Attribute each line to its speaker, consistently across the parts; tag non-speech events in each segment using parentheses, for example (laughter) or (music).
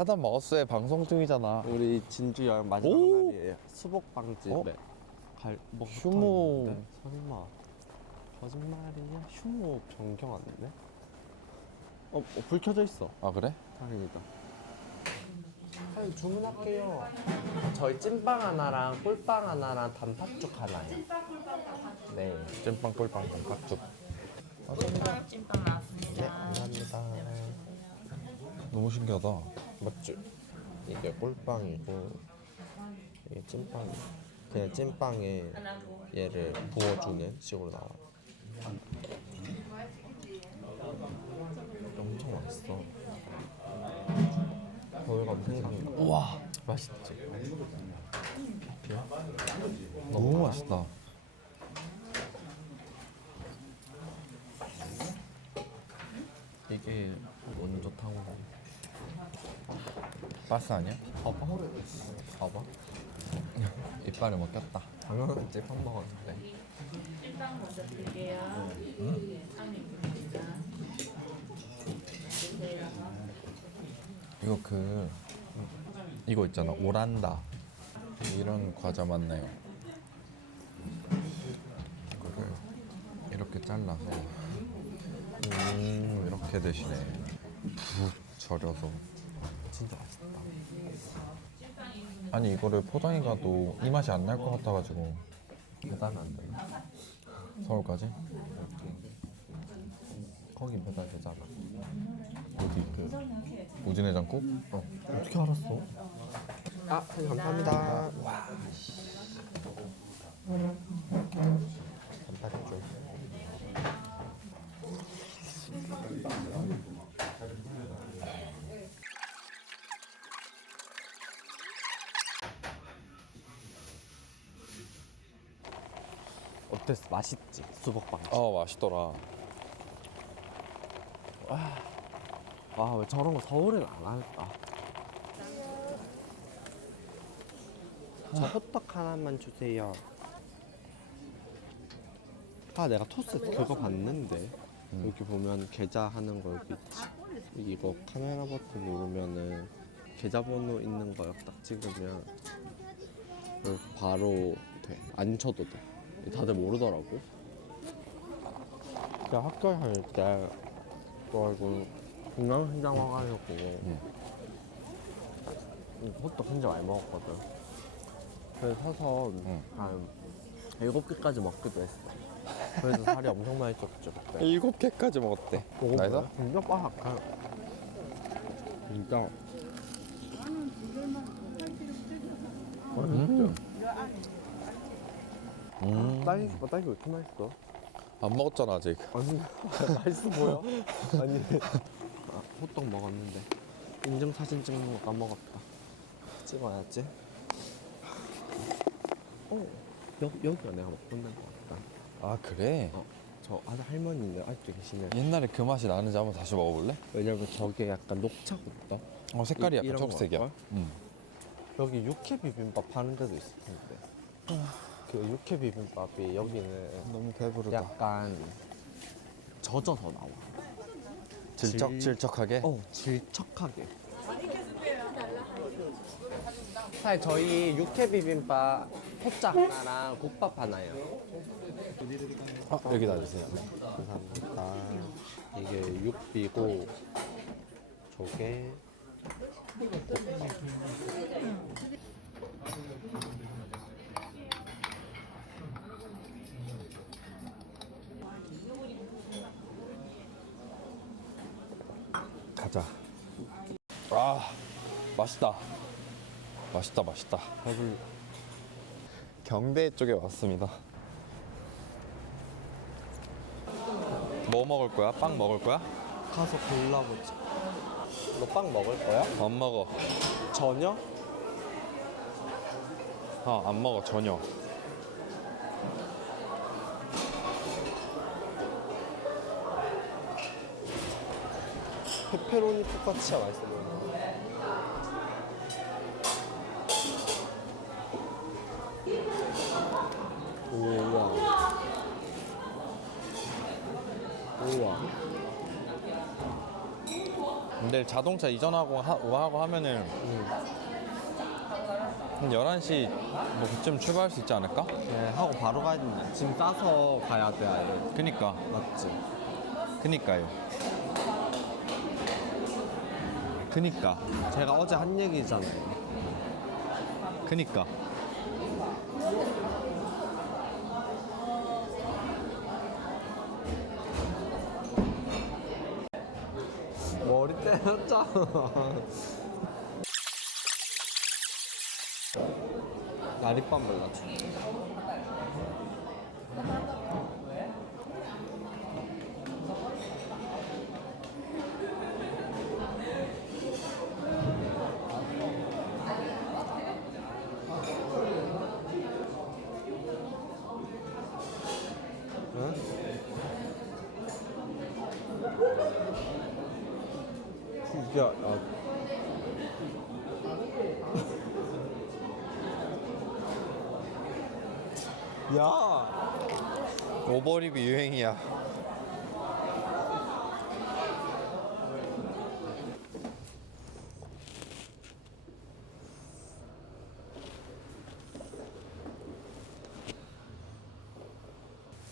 Speaker 1: 샤단 마우스의 방송 중이잖아.
Speaker 2: 우리 진주 여행 마지막
Speaker 1: 오!
Speaker 2: 날이에요. 수복방집에
Speaker 1: 어?
Speaker 2: 갈, 뭐
Speaker 1: 휴무.
Speaker 2: 붙어있는데 설마 거짓말이야? 휴무 변경 안 됐네? 어, 어, 불 켜져 있어.
Speaker 1: 아 그래?
Speaker 2: 다행이다. 아니 주문할게요. 저희 찐빵 하나랑 꿀빵 하나랑 단팥죽 하나요. 네.
Speaker 1: 찐빵 꿀빵 단팥죽.
Speaker 3: 찐빵 나왔습니다.
Speaker 2: 감사합니다.
Speaker 1: 너무 신기하다.
Speaker 2: 맞죠? 이게 꿀빵이고 이게 찐빵. 그냥 찐빵에 얘를 부어주는 식으로 나와요. 엄청 맛있어. 거기가 생각나.
Speaker 1: 우와
Speaker 2: 맛있지?
Speaker 1: 너무 맛있다.
Speaker 2: 이게 너무 좋다고.
Speaker 1: 바스 아니야?
Speaker 2: 봐봐. 봐봐.
Speaker 1: 이빨에 먹혔다.
Speaker 2: 당연하지, 밥 먹었는데.
Speaker 3: 찐빵 먼저 드릴게요. 상님입니다.
Speaker 1: 이거 그 이거 있잖아 오란다 이런 과자 맞나요? 이거를 이렇게 잘라서 음, 이렇게 대신에 푹 절여서
Speaker 2: 진짜 맛있다.
Speaker 1: 아니 이거를 포장해 가도 이 맛이 안 날 것 같아가지고
Speaker 2: 배달한데.
Speaker 1: 서울까지
Speaker 2: 거기 배달되잖아.
Speaker 1: 어디 그 우진해장국?
Speaker 2: 어. 어떻게 알았어? 아, 감사합니다. 와. 단 어땠어? 맛있지? 수박빵.
Speaker 1: 어 맛있더라
Speaker 2: 와, 왜 저런 거 서울엔 안 할까? 저 호떡 하나만 주세요. 아, 내가 토스 그거 봤는데. 여기 보면 계좌 하는 거 여기 있지. 이거 카메라 버튼 누르면은 계좌번호 있는 거 딱 찍으면 여기 바로 돼. 안 쳐도 돼. 다들 모르더라고. 제가 학교 다닐 때, 그래가지고 중앙시장 와가지고 음, 호떡 진짜 많이 먹었거든. 그래서 사서 한 일곱 개까지 먹기도 했어. 그래서 살이 엄청 많이 쪘죠 그때. (laughs)
Speaker 1: 일곱 개까지 먹었대? 나이스?
Speaker 2: 진짜 바삭해. 진짜. 맛있죠?
Speaker 1: 음.
Speaker 2: 딸기, 어, 딸기 왜 이렇게 맛있어?
Speaker 1: 안 먹었잖아 아직
Speaker 2: 아니, (laughs) 맛있어 보여? 아니, 아, 호떡 먹었는데. 인증사진 찍는 거 까먹었다. 찍어야지. 어, 여, 여기가 내가 먹고 있는 것 같다.
Speaker 1: 아 그래?
Speaker 2: 어, 저 아들 할머니는 아직도 계시네.
Speaker 1: 옛날에 그 맛이 나는지 한번 다시 먹어볼래?
Speaker 2: 왜냐면 저게 약간 녹차거든.
Speaker 1: 어 색깔이
Speaker 2: 이-
Speaker 1: 약간
Speaker 2: 이런
Speaker 1: 초록색이야
Speaker 2: 거
Speaker 1: 응.
Speaker 2: 여기 육회 비빔밥 파는 데도 있을 텐데. 그 육회 비빔밥이 여기는
Speaker 1: 너무 배부르다
Speaker 2: 약간 젖어서 나와.
Speaker 1: 질척질척하게?
Speaker 2: 어, 질척하게. 사실 저희 육회 비빔밥 포짜 하나랑 국밥 하나요.
Speaker 1: 아 여기 놔주세요
Speaker 2: 감사합니다. 이게 육비고 저게
Speaker 1: 가자 아 맛있다 맛있다 맛있다
Speaker 2: 밥을
Speaker 1: 경대 쪽에 왔습니다 뭐 먹을 거야? 빵 먹을 거야?
Speaker 2: 가서 골라보자. 너 빵 먹을 거야?
Speaker 1: 안 먹어
Speaker 2: 전혀?
Speaker 1: 아 안 먹어 전혀
Speaker 2: 페페로니 포카치아 맛있어 보이
Speaker 1: 내일 자동차 이전하고 하, 하고 하면은 한 11시 뭐 그쯤 출발할 수 있지 않을까?
Speaker 2: 네, 하고 바로 가야 된다. 짐 싸서 가야 돼, 아예.
Speaker 1: 그니까
Speaker 2: 맞지?
Speaker 1: 그니까요 그니까
Speaker 2: 제가 어제 한 얘기잖아요.
Speaker 1: 그니까
Speaker 2: 머리 때렸잖아. 다리빵 발라줘. 응? 진짜 아, 야
Speaker 1: 오버립이 유행이야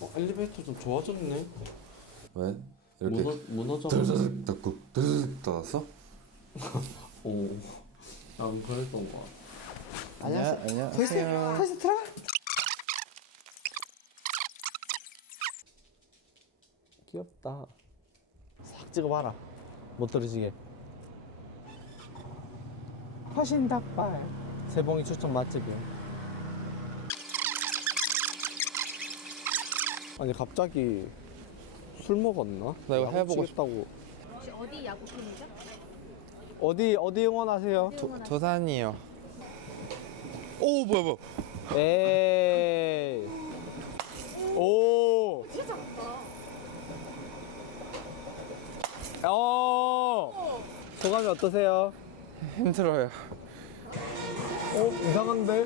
Speaker 2: 어, 엘리베이터 좀 좋아졌네.
Speaker 1: 왜?
Speaker 2: 무너 무너져.
Speaker 1: 드르륵 닫고 드르륵 닫았어?
Speaker 2: 오. (laughs) 난 그랬던 거.
Speaker 1: 안녕 안녕하세요
Speaker 2: 귀엽다. 싹 찍어봐라. 못 떨어지게. 화신 닭발. 세봉이 추천 맛집이야. 아니 갑자기 술 먹었나?
Speaker 1: 나 이거 해보고
Speaker 2: 싶다고.
Speaker 4: 혹시 어디 야구 팀이죠?
Speaker 2: 어디 어디 응원하세요?
Speaker 1: 도, 도산이요 오 뭐야 뭐야
Speaker 2: 에이. 오.
Speaker 4: 진짜 작다.
Speaker 2: 어. 소감이 어떠세요?
Speaker 1: 힘들어요
Speaker 2: 어 이상한데?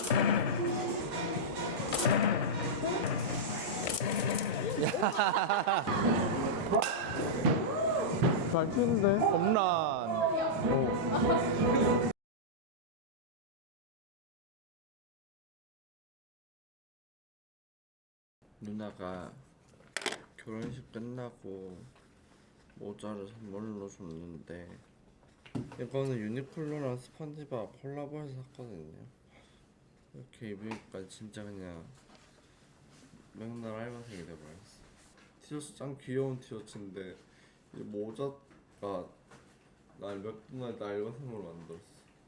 Speaker 2: 잘 튀는데?
Speaker 1: 홈런 누나가 결혼식 끝나고 모자를 선물로 줬는데 이거는 유니클로랑 스펀지밥 콜라보해서 샀거든요. 이렇게 입으니까 진짜 그냥 맥날 알바생이 돼버렸어 티셔츠 짱 귀여운 티셔츠인데 이 모자가 날 맥도날드 알바생으로 만들었어.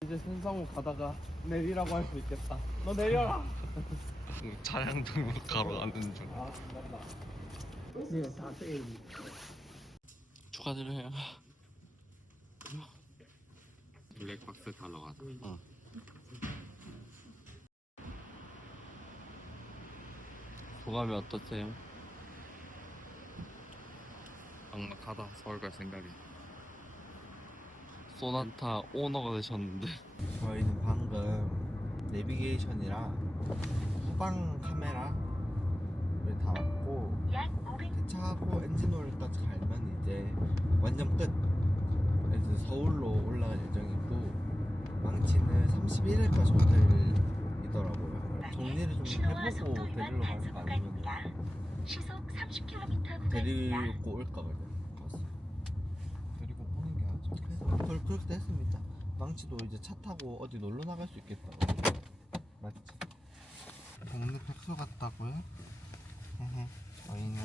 Speaker 2: 이제 신성우 가다가 내리라고 할 수 있겠다. 너 내려라.
Speaker 1: 차량 등록하러 가는 중.
Speaker 2: 아,
Speaker 1: 축하드려요
Speaker 2: 블랙박스 달러 가자.
Speaker 1: 어. 소감이 어떠세요? 막막하다 서울 갈 생각이 소나타 오너가 되셨는데 저희는 방금 내비게이션이랑 후방 카메라를 다 왔고 세차하고 엔진 오일까지 갈면 이제 완전 끝. 그래서 서울로 올라갈 예정이고 망치는 31일까지 호텔이더라고요. 정리를 좀 해보고 데리러 갈까 아니면
Speaker 5: 시속 30km
Speaker 1: 데리고. 올까 그냥 가서. 데리고 오는 게 낫죠 그래서 그걸 그렇게 됐습니다. 망치도 이제 차 타고 어디 놀러 나갈 수 있겠다고. 맞지? 동네 백소 같다고요? 저희는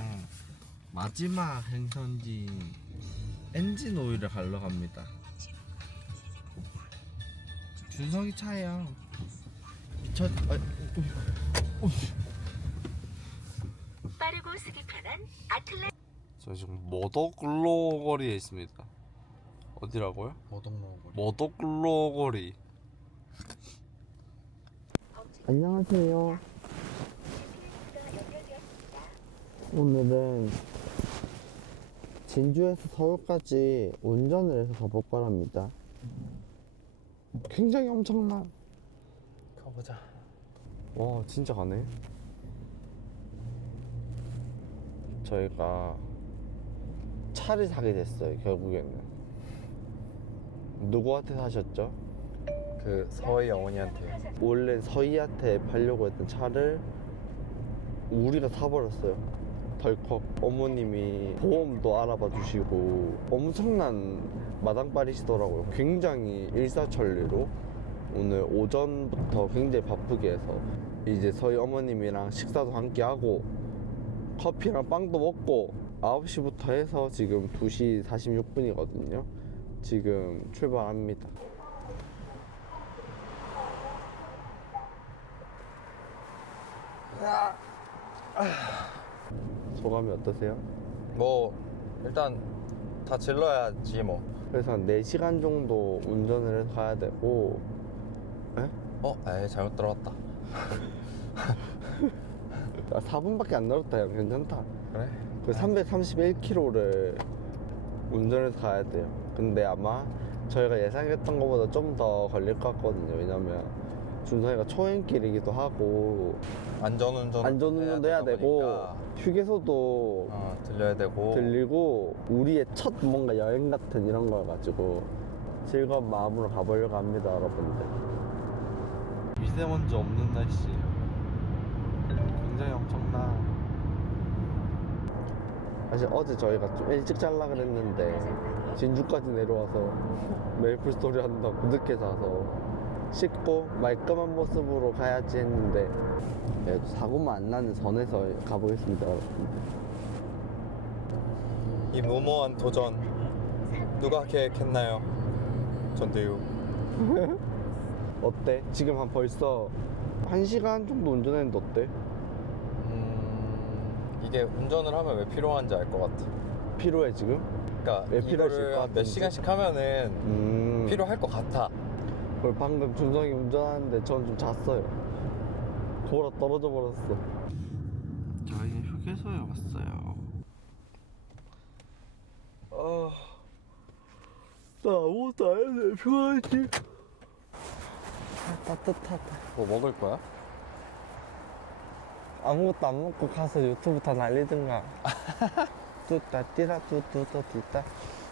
Speaker 1: 마지막 행선지인 엔진 오일을 갈러 갑니다 준석이 차예요 저 아,
Speaker 5: 빠르고 쓰기 편한 아틀란
Speaker 2: 저 지금 모덕글로 거리에 있습니다. 어디라고요?
Speaker 1: 모동로거리
Speaker 2: 모덕글로 거리. 안녕하세요. 오늘은 진주에서 서울까지 운전을 해서 가볼 거랍니다. 굉장히 엄청나. 가보자. 와, 진짜 가네. 저희가 차를 사게 됐어요, 결국에는. 누구한테 사셨죠?
Speaker 1: 그 서희 어머니한테요.
Speaker 2: 원래 서희한테 팔려고 했던 차를 우리가 사버렸어요. 덜컥 어머님이 보험도 알아봐 주시고 엄청난 마당발이시더라고요. 굉장히 일사천리로 오늘 오전부터 굉장히 바쁘게 해서 이제 저희 어머님이랑 식사도 함께 하고 커피랑 빵도 먹고 9시부터 해서 지금 2시 46분이거든요. 지금 출발합니다. 소감이 어떠세요?
Speaker 1: 뭐 일단 다 질러야지 뭐.
Speaker 2: 그래서 한 4시간 정도 운전을 해서 가야 되고
Speaker 1: 어? 에이 잘못 들어갔다. (laughs)
Speaker 2: 아, 4분밖에 안 늘었다 형 괜찮다
Speaker 1: 그래?
Speaker 2: 그 331km를 운전해서 가야 돼요 근데 아마 저희가 예상했던 것보다 좀 더 걸릴 것 같거든요 왜냐면 준성이가 초행길이기도 하고
Speaker 1: 안전 운전
Speaker 2: 안전운전도 해야 되고 휴게소도
Speaker 1: 어, 들려야 되고
Speaker 2: 들리고 우리의 첫 뭔가 여행 같은 이런 거여가지고 즐거운 마음으로 가보려고 합니다 여러분들
Speaker 6: 미세먼지 없는 날씨예요. 굉장히 엄청나.
Speaker 2: 사실 어제 저희가 좀 일찍 잘라 그랬는데 진주까지 내려와서 메이플 스토리 한다고 (laughs) 늦게 자서 씻고 말끔한 모습으로 가야지 했는데 그래도 사고만 안 나는 선에서 가보겠습니다
Speaker 1: 이 무모한 도전 누가 계획했나요? 전대유. (laughs)
Speaker 2: 어때? 지금 한 벌써 한 시간 정도 운전했는데 어때?
Speaker 1: 음 이게 운전을 하면 왜 필요한지 알 것 같아.
Speaker 2: 피로해 지금?
Speaker 1: 그러니까
Speaker 2: 왜 필요하실
Speaker 1: 이거를
Speaker 2: 같은데?
Speaker 1: 시간씩 하면은
Speaker 2: 음
Speaker 1: 필요할 것 같아.
Speaker 2: 그걸 방금 준성이 운전하는데 저는 좀 잤어요 돌아 떨어져 버렸어
Speaker 6: 저희는 휴게소에 왔어요.
Speaker 2: 아, 나 아무것도 안 했는데 좋아하지. 따뜻하다.
Speaker 1: 뭐 먹을 거야?
Speaker 2: 아무것도 안 먹고 가서 유튜브 다 날리든가. (laughs) 뚜따 띠라 뚜뚜뚜 뚜따.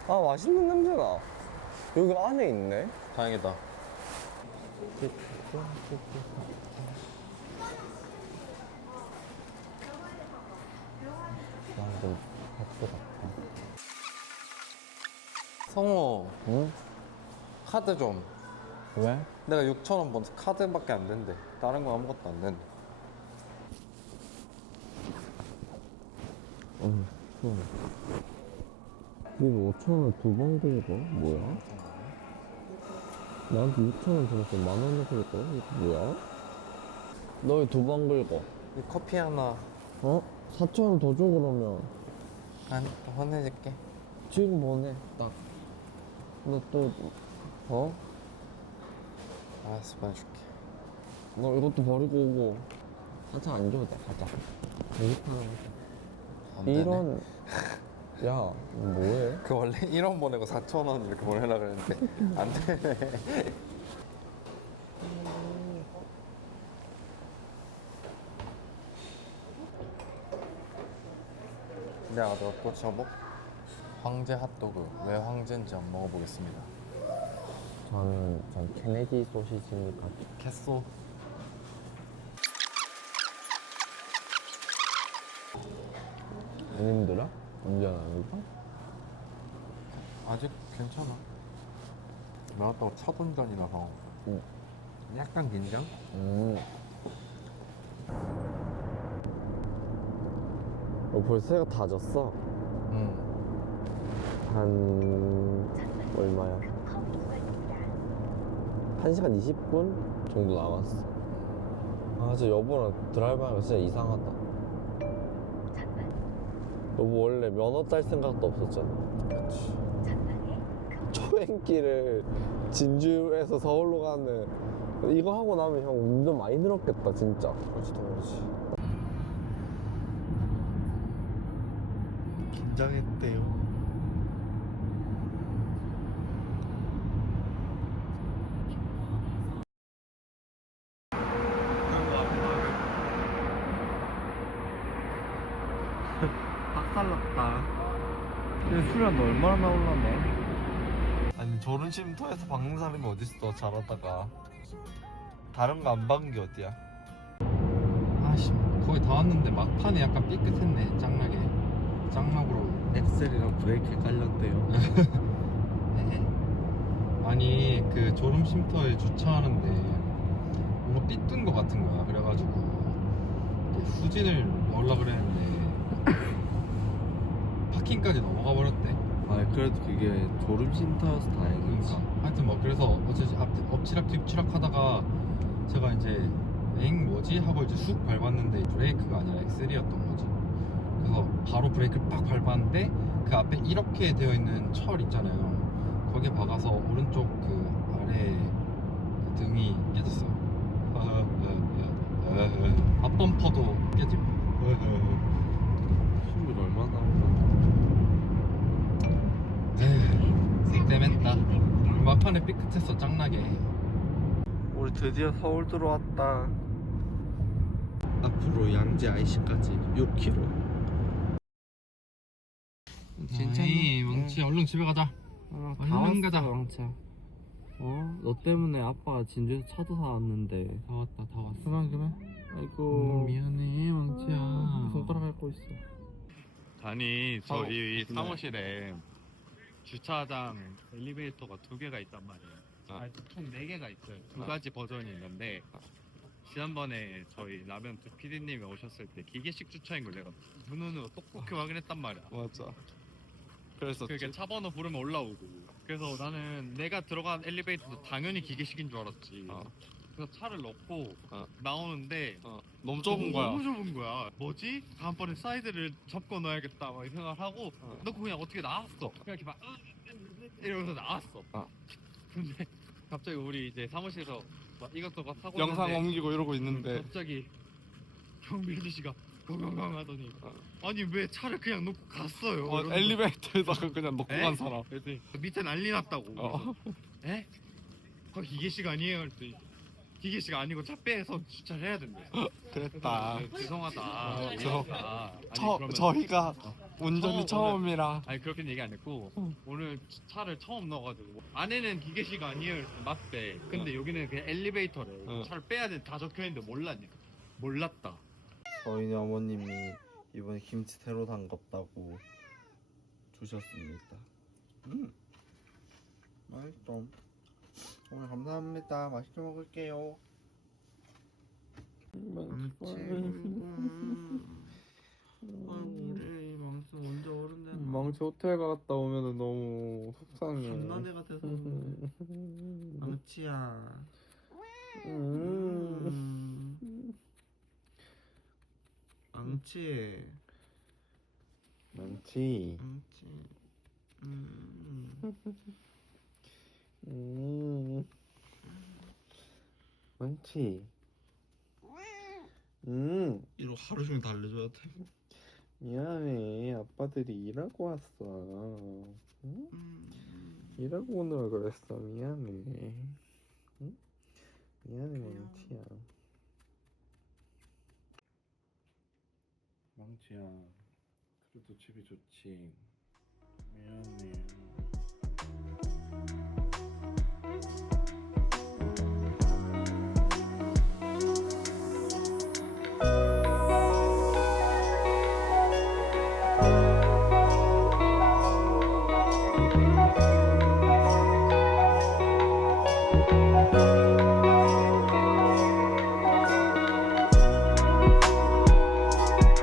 Speaker 2: 아 맛있는 냄새나. 여기 안에 있네.
Speaker 1: 다행이다.
Speaker 2: 완전 박수 같다.
Speaker 1: 성우
Speaker 2: 응?
Speaker 1: 카드 좀.
Speaker 2: 왜?
Speaker 1: 내가 6천 원 번서 카드밖에 안 된대. 다른 거 아무것도 안 된대.
Speaker 2: 응. 이거 5천원 두번 긁어? 뭐야? 나한테 6천원 들었어. 만 원을 긁어? 이거 뭐야? 너왜두번 긁어?
Speaker 1: 이 커피 하나
Speaker 2: 어? 4천원 더 줘 그러면
Speaker 1: 안 보내줄게.
Speaker 2: 지금 보내 딱너또 어?
Speaker 1: 알았어 보내줄게.
Speaker 2: 너 이것도 버리고 오고 4천 안 줘도 돼 가자. 이런 (laughs) 야 뭐해?
Speaker 1: 그 원래 1원 보내고 4천 원 이렇게 보내려고 그랬는데 안 되네. 내가 너또 저복 황제 핫도그 왜 황제인지 한번 먹어보겠습니다.
Speaker 2: 저는 전 케네디 소시지니까
Speaker 1: 캐소
Speaker 2: 안 힘들어? 운전 안 힘들어?
Speaker 1: 아직 괜찮아. 나왔다고 첫 운전이라서
Speaker 2: 응.
Speaker 1: 약간 긴장?
Speaker 2: 음. 어, 벌써 해가 다 졌어
Speaker 1: 응.
Speaker 2: 한 얼마야? 1시간 20분 정도 남았어 아 진짜 여보랑 드라이브 하니까 진짜 이상하다 여보 원래 면허 딸 생각도 없었잖아
Speaker 1: 그렇지.
Speaker 2: 초행길을 진주에서 서울로 가는 이거 하고 나면 형 운전 많이 늘었겠다 진짜
Speaker 1: 그렇지, 그렇지.
Speaker 6: 긴장했대요. 수련 너 얼마나 나올라네? 아니
Speaker 2: 졸음 쉼터에서 박는 사람이 어딨어 잘하다가. 다른 거 안 박은 게 어디야?
Speaker 1: 아씨. 거의 다 왔는데 막판에 약간 삐끗했네 짱나게 짱막으로
Speaker 7: 엑셀이랑 브레이크 깔렸대요. (laughs)
Speaker 1: 아니 그 졸음 쉼터에 주차하는데 뭔가 삐뚤 거 같은 거야. 그래가지고 후진을 넣으려고 그랬는데 파킹까지 넘어가 버렸대.
Speaker 7: 아 그래도 그게 졸음 쉼터여서 다행이지.
Speaker 1: 그러니까 하여튼 뭐 그래서 어찌 앞, 엎치락 뒤치락 하다가 제가 이제 엥 뭐지? 하고 이제 쑥 밟았는데 브레이크가 아니라 엑셀이었던 거지. 그래서 바로 브레이크를 빡 밟았는데 그 앞에 이렇게 되어 있는 철 있잖아요. 거기에 박아서 오른쪽 그 아래 그 등이 깨졌어 앞범퍼도 (laughs) 깨지고 (laughs)
Speaker 7: 숨을 얼마나
Speaker 1: 쌤했다 막판에 삐끗했어 짱나게
Speaker 2: 우리 드디어 서울 들어왔다
Speaker 7: 앞으로 양재 IC까지 6km.
Speaker 1: 아이 망치 얼른 집에 가자
Speaker 8: 아,
Speaker 1: 얼른 가자.
Speaker 8: 왕차. 어? 너 때문에 아빠가 진주에서 차도 사왔는데.
Speaker 1: 다 왔다 다 왔어
Speaker 8: 그만 그만. 아이고.
Speaker 1: 음, 미안해 망치야
Speaker 8: 손가락 밟고 있어.
Speaker 9: 아니 저희
Speaker 1: 네.
Speaker 9: 사무실에 주차장 엘리베이터가 두 개가 있단 말이에요.
Speaker 1: 아.
Speaker 9: 아니, 총네 개가 있어요. 두
Speaker 1: 아.
Speaker 9: 가지 버전이 있는데 지난번에 저희 라면 두 PD님이 오셨을 때 기계식 주차인 걸 내가 두 눈으로 똑똑히 확인했단 말이야.
Speaker 1: 맞아 그랬었지
Speaker 9: 그러니까 차 번호 부르면 올라오고. 그래서 나는 내가 들어간 엘리베이터도 당연히 기계식인 줄 알았지.
Speaker 1: 어.
Speaker 9: 그래서 차를 넣고
Speaker 1: 어.
Speaker 9: 나오는데
Speaker 1: 어, 너무 좁은 거야
Speaker 9: 너무 좁은 거야. 뭐지? 다음번에 사이드를 접고 넣어야겠다 막 이 생각을 하고
Speaker 1: 어.
Speaker 9: 넣고 그냥 어떻게 나왔어. 그냥 이렇게 막 으, 이러면서 나왔어.
Speaker 1: 어.
Speaker 9: 근데 갑자기 우리 이제 사무실에서 막 이것저것 하고
Speaker 1: 영상
Speaker 9: 있는데
Speaker 1: 옮기고 이러고 있는데
Speaker 9: 갑자기 경비 아저씨가 건강강 하더니
Speaker 1: 어.
Speaker 9: 아니 왜 차를 그냥 놓고 갔어요?
Speaker 1: 어. 엘리베이터에다가 그냥 놓고
Speaker 9: 에?
Speaker 1: 간 사람
Speaker 9: 그랬더니 밑에 난리 났다고.
Speaker 1: 어.
Speaker 9: 에? 거기 기계식 아니에요? 그랬더니 기계식 아니고 차 빼서 주차를 해야 된대.
Speaker 1: 그랬다.
Speaker 9: 그래서 죄송하다.
Speaker 1: 어,
Speaker 9: 죄송하다. 그러면-
Speaker 1: 저희가 운전이
Speaker 9: 처음
Speaker 1: 처음이라.
Speaker 9: 아니 그렇게 얘기 안 했고 오늘 차를 처음 넣어가지고. 안에는 기계식 아니에요 맞대. 근데 여기는 그냥 엘리베이터래.
Speaker 1: 어.
Speaker 9: 차를 빼야 돼. 다 적혀 있는데 몰랐냐 몰랐다.
Speaker 2: 저희 어머님이 이번에 김치 새로 담갔다고 주셨습니다. 음 맛있어 오늘 감사합니다 맛있게 먹을게요 우리 망치 언제 어른 됐나
Speaker 8: 망치 호텔 갔다 오면은 너무 속상해.
Speaker 2: 갓난애가 돼서 (laughs) 망치야
Speaker 8: 음.
Speaker 2: 음. 망치
Speaker 7: 많지.
Speaker 2: 망치 음.
Speaker 7: 음. 많지. 음.
Speaker 2: 이거 하루 종일 달래줘야 돼
Speaker 7: 미안해. 아빠들이 일하고 왔어. 응?
Speaker 2: 음.
Speaker 7: 일하고 오느라 그랬어. 미안해. 응? 미안해, 망치야. 망치야. 그래도 집이 좋지. 미안해.